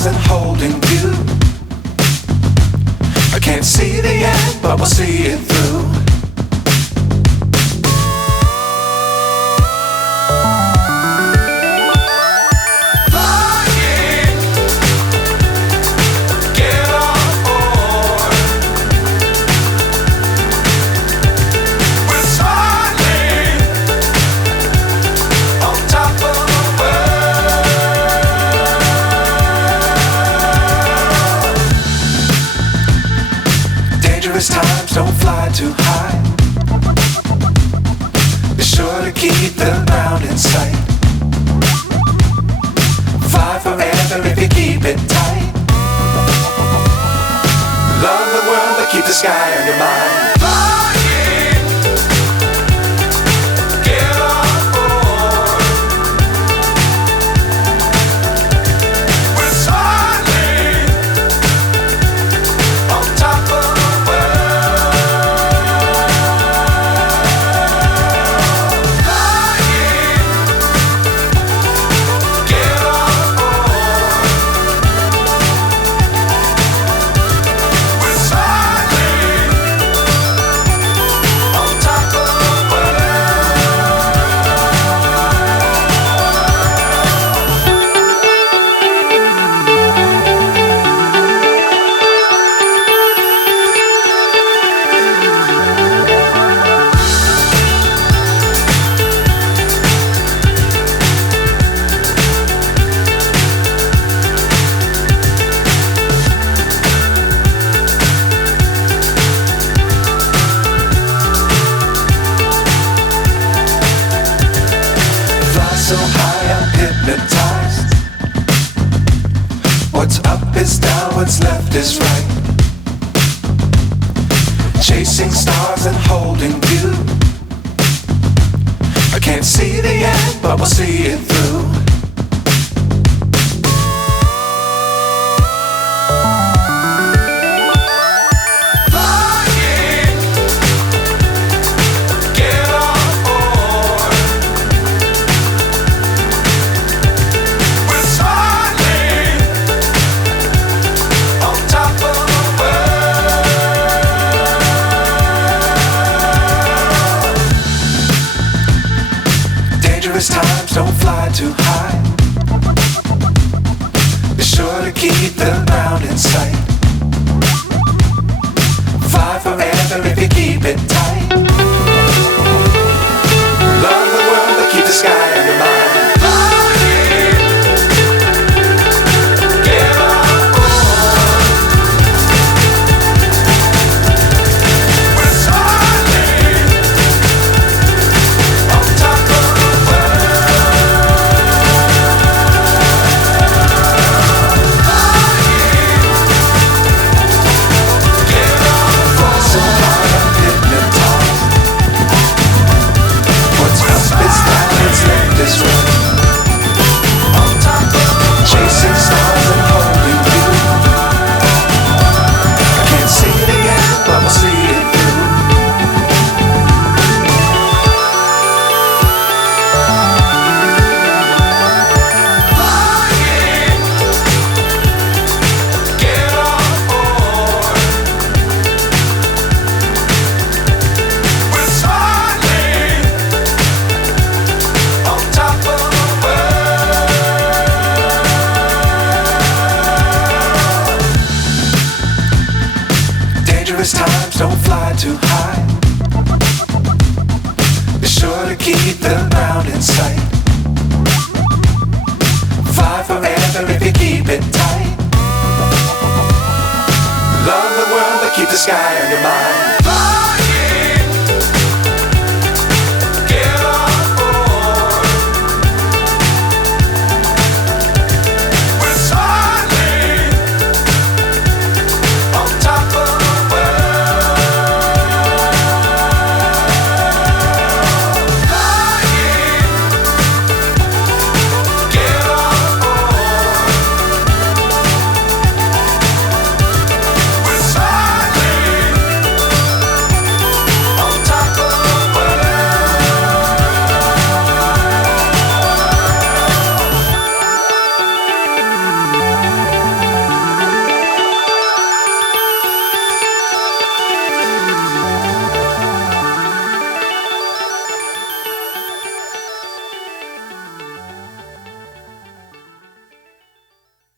stars and holding you. I can't see the end, but we'll see it through. Times don't fly too high. Be sure to keep the ground in sight. Fly forever if you keep it tight. Love the world but keep the sky on your mind. So high I'm hypnotized. What's up is down, what's left is right. Chasing stars and holding you. I can't see the end, but we'll see it through. Times don't fly too high. Be sure to keep the ground in sight. Fly forever if you keep it tight. Love the world but keep the sky on your mind. Times don't fly too high. Be sure to keep the ground in sight. Fly forever if you keep it tight. Love the world but keep the sky on your mind.